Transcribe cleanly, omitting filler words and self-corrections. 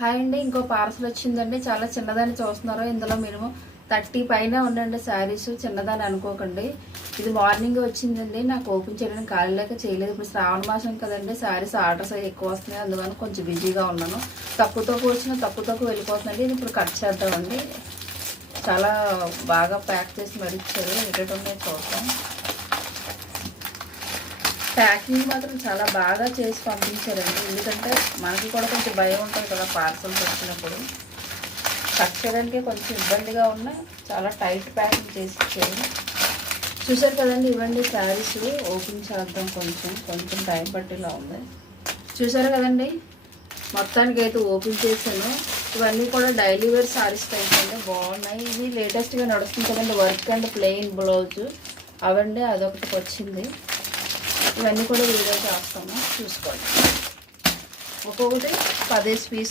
Hi అండి, ఇంకో parcel వచ్చిందండి. చాలా చిన్నదాన్ని చూస్తున్నారు. ఇందులో మినిమం 30 పైన ఉండండి శారీస్. చిన్నదాన్ని అనుకోకండి. ఇది మార్నింగ్ వచ్చిందండి. నాకు ఓపెన్ చేయడానికి ఖాళీ లేక చేయలేదు. ఇప్పుడు శ్రావణ మాసం కదండి, శారీస్ ఆర్డర్స్ ఎక్కువ వస్తున్నాయి. అందువల్ల కొంచెం బిజీగా ఉన్నాను. తక్కువ వచ్చిన తక్కువ వెళ్ళిపోతుందండి. ఇది ఇప్పుడు కట్ చేద్దామండి. చాలా బాగా ప్యాక్ చేసి మరి ఇచ్చారు. ఎక్కడ ఉన్నాయి చూద్దాం. ప్యాకింగ్ మాత్రం చాలా బాగా చేసి పంపించారండి. ఎందుకంటే మనకి కూడా కొంచెం భయం ఉంటుంది కదా పార్సల్స్ వచ్చినప్పుడు. కట్ చేయడానికి కొంచెం ఇబ్బందిగా ఉన్న చాలా టైట్ ప్యాకింగ్ చేసి ఇచ్చారు. చూసారు కదండి, ఇవ్వండి శారీస్. ఓపెన్ చేద్దాం. కొంచెం టైం పట్టేలా ఉంది. చూసారు కదండి, మొత్తానికి అయితే ఓపెన్ చేశాను. ఇవన్నీ కూడా డైలీ వేర్ శారీస్ టైప్ అండి. బాగున్నాయి. ఇది లేటెస్ట్గా నడుస్తుంది కదండి, వర్క్ అండ్ ప్లెయిన్ బ్లౌజ్ అవండి. అదొకటి వచ్చింది. ఇవన్నీ కూడా వీడియో చేస్తాము, చూసుకోండి. ఒక్కొక్కటి 10 పీసులు.